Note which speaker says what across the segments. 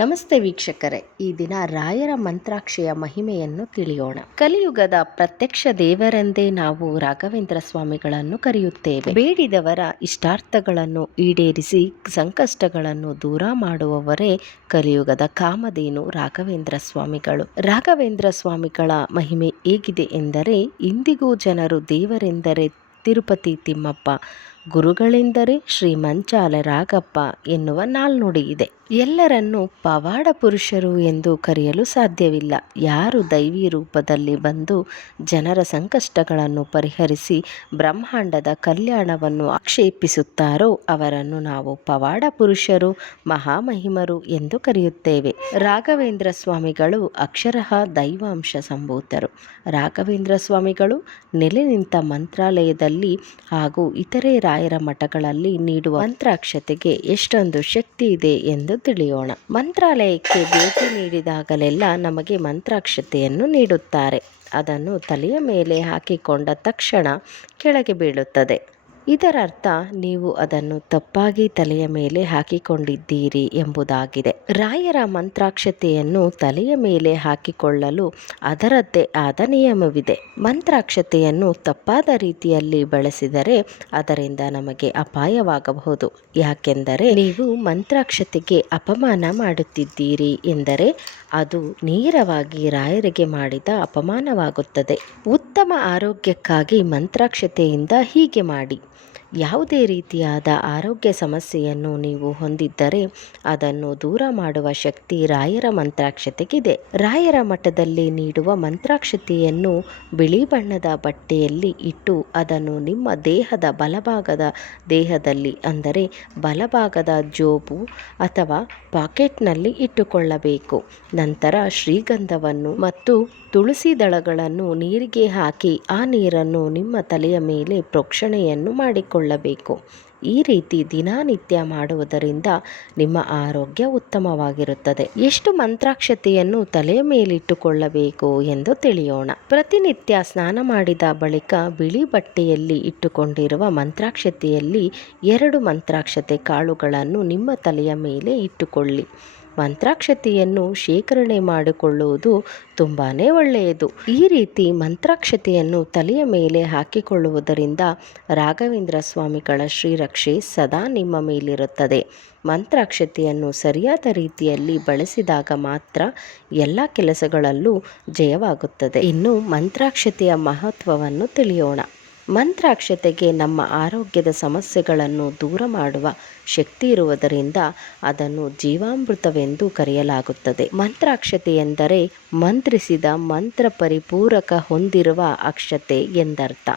Speaker 1: ನಮಸ್ತೆ ವೀಕ್ಷಕರೇ, ಈ ದಿನ ರಾಯರ ಮಂತ್ರಾಕ್ಷೆಯ ಮಹಿಮೆಯನ್ನು ತಿಳಿಯೋಣ. ಕಲಿಯುಗದ ಪ್ರತ್ಯಕ್ಷ ದೇವರೆಂದೇ ನಾವು ರಾಘವೇಂದ್ರ ಸ್ವಾಮಿಗಳನ್ನು ಕರೆಯುತ್ತೇವೆ. ಬೇಡಿದವರ ಇಷ್ಟಾರ್ಥಗಳನ್ನು ಈಡೇರಿಸಿ ಸಂಕಷ್ಟಗಳನ್ನು ದೂರ ಮಾಡುವವರೇ ಕಲಿಯುಗದ ಕಾಮಧೇನು ರಾಘವೇಂದ್ರ ಸ್ವಾಮಿಗಳು. ರಾಘವೇಂದ್ರ ಸ್ವಾಮಿಗಳ ಮಹಿಮೆ ಹೇಗಿದೆ ಎಂದರೆ, ಇಂದಿಗೂ ಜನರು ದೇವರೆಂದರೆ ತಿರುಪತಿ ತಿಮ್ಮಪ್ಪ ಗುರುಗಳೆಂದರೆ ಶ್ರೀ ಮಂಚಾಲ ರಾಗಪ್ಪ ಎನ್ನುವ ನಾಲ್ನುಡಿ ಇದೆ. ಎಲ್ಲರನ್ನೂ ಪವಾಡ ಪುರುಷರು ಎಂದು ಕರೆಯಲು ಸಾಧ್ಯವಿಲ್ಲ. ಯಾರು ದೈವಿ ರೂಪದಲ್ಲಿ ಬಂದು ಜನರ ಸಂಕಷ್ಟಗಳನ್ನು ಪರಿಹರಿಸಿ ಬ್ರಹ್ಮಾಂಡದ ಕಲ್ಯಾಣವನ್ನು ಆಕ್ಷೇಪಿಸುತ್ತಾರೋ ಅವರನ್ನು ನಾವು ಪವಾಡ ಪುರುಷರು, ಮಹಾಮಹಿಮರು ಎಂದು ಕರೆಯುತ್ತೇವೆ. ರಾಘವೇಂದ್ರ ಸ್ವಾಮಿಗಳು ಅಕ್ಷರಃ ದೈವಾಂಶ ಸಂಭೂತರು. ರಾಘವೇಂದ್ರ ಸ್ವಾಮಿಗಳು ನೆಲೆ ನಿಂತ ಮಂತ್ರಾಲಯದಲ್ಲಿ ಹಾಗೂ ಇತರೆ ರಾಯರ ಮಠಗಳಲ್ಲಿ ನೀಡುವ ಮಂತ್ರಾಕ್ಷತೆಗೆ ಎಷ್ಟೊಂದು ಶಕ್ತಿ ಇದೆ ಎಂದು ತಿಳಿಯೋಣ. ಮಂತ್ರಾಲಯಕ್ಕೆ ಭೇಟಿ ನೀಡಿದಾಗಲೆಲ್ಲ ನಮಗೆ ಮಂತ್ರಾಕ್ಷತೆಯನ್ನು ನೀಡುತ್ತಾರೆ. ಅದನ್ನು ತಲೆಯ ಮೇಲೆ ಹಾಕಿಕೊಂಡ ತಕ್ಷಣ ಕೆಳಗೆ ಬೀಳುತ್ತದೆ. ಇದರರ್ಥ, ನೀವು ಅದನ್ನು ತಪ್ಪಾಗಿ ತಲೆಯ ಮೇಲೆ ಹಾಕಿಕೊಂಡಿದ್ದೀರಿ ಎಂಬುದಾಗಿದೆ. ರಾಯರ ಮಂತ್ರಾಕ್ಷತೆಯನ್ನು ತಲೆಯ ಮೇಲೆ ಹಾಕಿಕೊಳ್ಳಲು ಅದರದ್ದೇ ಆದ ನಿಯಮವಿದೆ. ಮಂತ್ರಾಕ್ಷತೆಯನ್ನು ತಪ್ಪಾದ ರೀತಿಯಲ್ಲಿ ಬಳಸಿದರೆ ಅದರಿಂದ ನಮಗೆ ಅಪಾಯವಾಗಬಹುದು. ಯಾಕೆಂದರೆ, ನೀವು ಮಂತ್ರಾಕ್ಷತೆಗೆ ಅಪಮಾನ ಮಾಡುತ್ತಿದ್ದೀರಿ ಎಂದರೆ ಅದು ನೇರವಾಗಿ ರಾಯರಿಗೆ ಮಾಡಿದ ಅಪಮಾನವಾಗುತ್ತದೆ. ಉತ್ತಮ ಆರೋಗ್ಯಕ್ಕಾಗಿ ಮಂತ್ರಾಕ್ಷತೆಯಿಂದ ಹೀಗೆ ಮಾಡಿ. ಯಾವುದೇ ರೀತಿಯಾದ ಆರೋಗ್ಯ ಸಮಸ್ಯೆಯನ್ನು ನೀವು ಹೊಂದಿದ್ದರೆ ಅದನ್ನು ದೂರ ಮಾಡುವ ಶಕ್ತಿ ರಾಯರ ಮಂತ್ರಾಕ್ಷತೆಗಿದೆ. ರಾಯರ ಮಠದಲ್ಲಿ ನೀಡುವ ಮಂತ್ರಾಕ್ಷತೆಯನ್ನು ಬಿಳಿ ಬಣ್ಣದ ಬಟ್ಟೆಯಲ್ಲಿ ಇಟ್ಟು ಅದನ್ನು ನಿಮ್ಮ ದೇಹದ ಬಲಭಾಗದ ದೇಹದಲ್ಲಿ ಅಂದರೆ ಬಲಭಾಗದ ಜೋಬು ಅಥವಾ ಪಾಕೆಟ್ನಲ್ಲಿ ಇಟ್ಟುಕೊಳ್ಳಬೇಕು. ನಂತರ ಶ್ರೀಗಂಧವನ್ನು ಮತ್ತು ತುಳಸಿ ದಳಗಳನ್ನು ನೀರಿಗೆ ಹಾಕಿ ಆ ನೀರನ್ನು ನಿಮ್ಮ ತಲೆಯ ಮೇಲೆ ಪ್ರೋಕ್ಷಣೆಯನ್ನು ಮಾಡಿಕೊಳ್ಳಬೇಕು ಈ ರೀತಿ ದಿನನಿತ್ಯ ಮಾಡುವುದರಿಂದ ನಿಮ್ಮ ಆರೋಗ್ಯ ಉತ್ತಮವಾಗಿರುತ್ತದೆ. ಎಷ್ಟು ಮಂತ್ರಾಕ್ಷತೆಯನ್ನು ತಲೆಯ ಮೇಲಿಟ್ಟುಕೊಳ್ಳಬೇಕು ಎಂದು ತಿಳಿಯೋಣ. ಪ್ರತಿನಿತ್ಯ ಸ್ನಾನ ಮಾಡಿದ ಬಳಿಕ ಬಿಳಿ ಬಟ್ಟೆಯಲ್ಲಿ ಇಟ್ಟುಕೊಂಡಿರುವ ಮಂತ್ರಾಕ್ಷತೆಯಲ್ಲಿ ಎರಡು ಮಂತ್ರಾಕ್ಷತೆ ಕಾಳುಗಳನ್ನು ನಿಮ್ಮ ತಲೆಯ ಮೇಲೆ ಇಟ್ಟುಕೊಳ್ಳಿ. ಮಂತ್ರಾಕ್ಷತೆಯನ್ನು ಶೇಖರಣೆ ಮಾಡಿಕೊಳ್ಳುವುದು ತುಂಬಾ ಒಳ್ಳೆಯದು. ಈ ರೀತಿ ಮಂತ್ರಾಕ್ಷತೆಯನ್ನು ತಲೆಯ ಮೇಲೆ ಹಾಕಿಕೊಳ್ಳುವುದರಿಂದ ರಾಘವೇಂದ್ರ ಸ್ವಾಮಿಗಳ ಶ್ರೀರಕ್ಷೆ ಸದಾ ನಿಮ್ಮ ಮೇಲಿರುತ್ತದೆ. ಮಂತ್ರಾಕ್ಷತೆಯನ್ನು ಸರಿಯಾದ ರೀತಿಯಲ್ಲಿ ಬಳಸಿದಾಗ ಮಾತ್ರ ಎಲ್ಲ ಕೆಲಸಗಳಲ್ಲೂ ಜಯವಾಗುತ್ತದೆ. ಇನ್ನು ಮಂತ್ರಾಕ್ಷತೆಯ ಮಹತ್ವವನ್ನು ತಿಳಿಯೋಣ. ಮಂತ್ರಾಕ್ಷತೆಗೆ ನಮ್ಮ ಆರೋಗ್ಯದ ಸಮಸ್ಯೆಗಳನ್ನು ದೂರ ಮಾಡುವ ಶಕ್ತಿ ಇರುವುದರಿಂದ ಅದನ್ನು ಜೀವಾಮೃತವೆಂದು ಕರೆಯಲಾಗುತ್ತದೆ. ಮಂತ್ರಾಕ್ಷತೆ ಎಂದರೆ ಮಂತ್ರಿಸಿದ ಮಂತ್ರ ಪರಿಪೂರಕ ಹೊಂದಿರುವ ಅಕ್ಷತೆ ಎಂದರ್ಥ.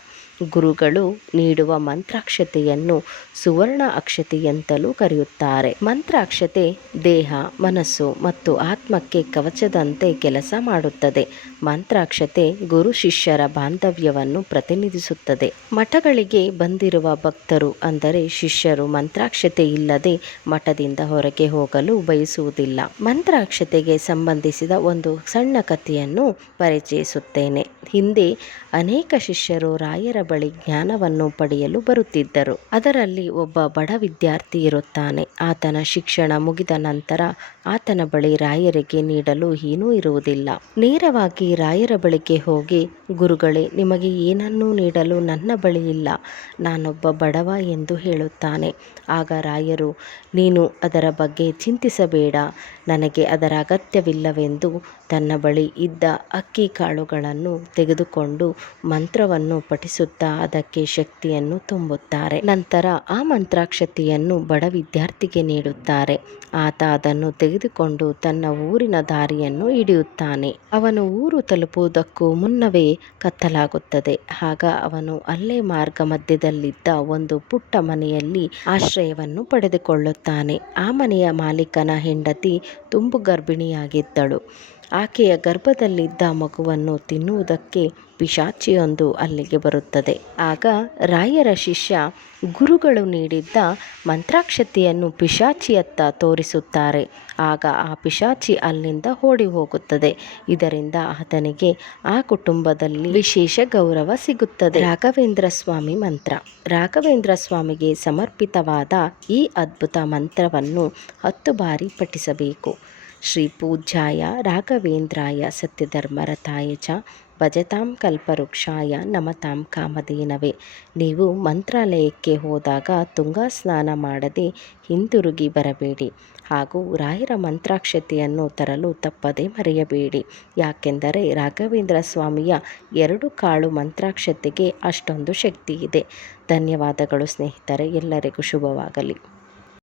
Speaker 1: ಗುರುಗಳು ನೀಡುವ ಮಂತ್ರಾಕ್ಷತೆಯನ್ನು ಸುವರ್ಣ ಅಕ್ಷತೆಯಂತಲೂ ಕರೆಯುತ್ತಾರೆ. ಮಂತ್ರಾಕ್ಷತೆ ದೇಹ, ಮನಸ್ಸು ಮತ್ತು ಆತ್ಮಕ್ಕೆ ಕವಚದಂತೆ ಕೆಲಸ ಮಾಡುತ್ತದೆ. ಮಂತ್ರಾಕ್ಷತೆ ಗುರು ಶಿಷ್ಯರ ಬಾಂಧವ್ಯವನ್ನು ಪ್ರತಿನಿಧಿಸುತ್ತದೆ. ಮಠಗಳಿಗೆ ಬಂದಿರುವ ಭಕ್ತರು ಅಂದರೆ ಶಿಷ್ಯರು ಮಂತ್ರಾಕ್ಷತೆ ಇಲ್ಲದೆ ಮಠದಿಂದ ಹೊರಗೆ ಹೋಗಲು ಬಯಸುವುದಿಲ್ಲ. ಮಂತ್ರಾಕ್ಷತೆಗೆ ಸಂಬಂಧಿಸಿದ ಒಂದು ಸಣ್ಣ ಕಥೆಯನ್ನು ಪರಿಚಯಿಸುತ್ತೇನೆ. ಹಿಂದೆ ಅನೇಕ ಶಿಷ್ಯರು ರಾಯರ ಬಳಿ ಜ್ಞಾನವನ್ನು ಪಡೆಯಲು ಬರುತ್ತಿದ್ದರು. ಅದರಲ್ಲಿ ಒಬ್ಬ ಬಡ ವಿದ್ಯಾರ್ಥಿ ಇರುತ್ತಾನೆ. ಆತನ ಶಿಕ್ಷಣ ಮುಗಿದ ನಂತರ ಆತನ ಬಳಿ ರಾಯರಿಗೆ ನೀಡಲು ಏನೂ ಇರುವುದಿಲ್ಲ. ನೇರವಾಗಿ ರಾಯರ ಬಳಿಗೆ ಹೋಗಿ, ಗುರುಗಳೇ, ನಿಮಗೆ ಏನನ್ನೂ ನೀಡಲು ನನ್ನ ಬಳಿ ಇಲ್ಲ. ನಾನೊಬ್ಬ ಬಡವ ಎಂದು ಹೇಳುತ್ತಾನೆ. ಆಗ ರಾಯರು, ನೀನು ಅದರ ಬಗ್ಗೆ ಚಿಂತಿಸಬೇಡ. ನನಗೆ ಅದರ ಅಗತ್ಯವಿಲ್ಲವೆಂದು ತನ್ನ ಬಳಿ ಇದ್ದ ಅಕ್ಕಿ ಕಾಳುಗಳನ್ನು ತೆಗೆದುಕೊಂಡು ಮಂತ್ರವನ್ನು ಪಠಿಸುತ್ತಾ ಅದಕ್ಕೆ ಶಕ್ತಿಯನ್ನು ತುಂಬುತ್ತಾರೆ. ನಂತರ ಆ ಮಂತ್ರಾಕ್ಷತೆಯನ್ನು ಬಡ ವಿದ್ಯಾರ್ಥಿಗೆ ನೀಡುತ್ತಾರೆ. ಆತ ಅದನ್ನು ತೆಗೆದುಕೊಂಡು ತನ್ನ ಊರಿನ ದಾರಿಯನ್ನು ಹಿಡಿಯುತ್ತಾನೆ. ಅವನು ಊರು ತಲುಪುವುದಕ್ಕೂ ಮುನ್ನವೇ ಕತ್ತಲಾಗುತ್ತದೆ. ಆಗ ಅವನು ಅಲ್ಲೇ ಮಾರ್ಗ ಮಧ್ಯದಲ್ಲಿದ್ದ ಒಂದು ಪುಟ್ಟ ಮನೆಯಲ್ಲಿ ಆಶ್ರಯವನ್ನು ಪಡೆದುಕೊಳ್ಳುತ್ತಾನೆ. ಆ ಮನೆಯ ಮಾಲೀಕನ ಹೆಂಡತಿ ತುಂಬು ಗರ್ಭಿಣಿಯಾಗಿದ್ದಳು. ಆಕೆಯ ಗರ್ಭದಲ್ಲಿದ್ದ ಮಗುವನ್ನು ತಿನ್ನುವುದಕ್ಕೆ ಪಿಶಾಚಿಯೊಂದು ಅಲ್ಲಿಗೆ ಬರುತ್ತದೆ. ಆಗ ರಾಯರ ಶಿಷ್ಯ ಗುರುಗಳು ನೀಡಿದ್ದ ಮಂತ್ರಾಕ್ಷತೆಯನ್ನು ಪಿಶಾಚಿಯತ್ತ ತೋರಿಸುತ್ತಾರೆ. ಆಗ ಆ ಪಿಶಾಚಿ ಅಲ್ಲಿಂದ ಓಡಿ ಹೋಗುತ್ತದೆ. ಇದರಿಂದ ಆತನಿಗೆ ಆ ಕುಟುಂಬದಲ್ಲಿ ವಿಶೇಷ ಗೌರವ ಸಿಗುತ್ತದೆ. ರಾಘವೇಂದ್ರ ಸ್ವಾಮಿ ಮಂತ್ರ. ರಾಘವೇಂದ್ರ ಸ್ವಾಮಿಗೆ ಸಮರ್ಪಿತವಾದ ಈ ಅದ್ಭುತ ಮಂತ್ರವನ್ನು ಹತ್ತು ಬಾರಿ ಪಠಿಸಬೇಕು. ಶ್ರೀ ಪೂಜ್ಯಾಯ ರಾಘವೇಂದ್ರಾಯ ಸತ್ಯಧರ್ಮರಥಾಯ ಚ ಭಜತಾಂ ಕಲ್ಪವೃಕ್ಷಾಯ ನಮತಾಂ ಕಾಮಧೇನವೇ. ನೀವು ಮಂತ್ರಾಲಯಕ್ಕೆ ಹೋದಾಗ ತುಂಗಾ ಸ್ನಾನ ಮಾಡದೆ ಹಿಂದಿರುಗಿ ಬರಬೇಡಿ ಹಾಗೂ ರಾಯರ ಮಂತ್ರಾಕ್ಷತೆಯನ್ನು ತರಲು ತಪ್ಪದೆ ಮರೆಯಬೇಡಿ. ಯಾಕೆಂದರೆ ರಾಘವೇಂದ್ರ ಸ್ವಾಮಿಯ ಎರಡು ಕಾಳು ಮಂತ್ರಾಕ್ಷತೆಗೆ ಅಷ್ಟೊಂದು ಶಕ್ತಿ ಇದೆ. ಧನ್ಯವಾದಗಳು ಸ್ನೇಹಿತರೆ, ಎಲ್ಲರಿಗೂ ಶುಭವಾಗಲಿ.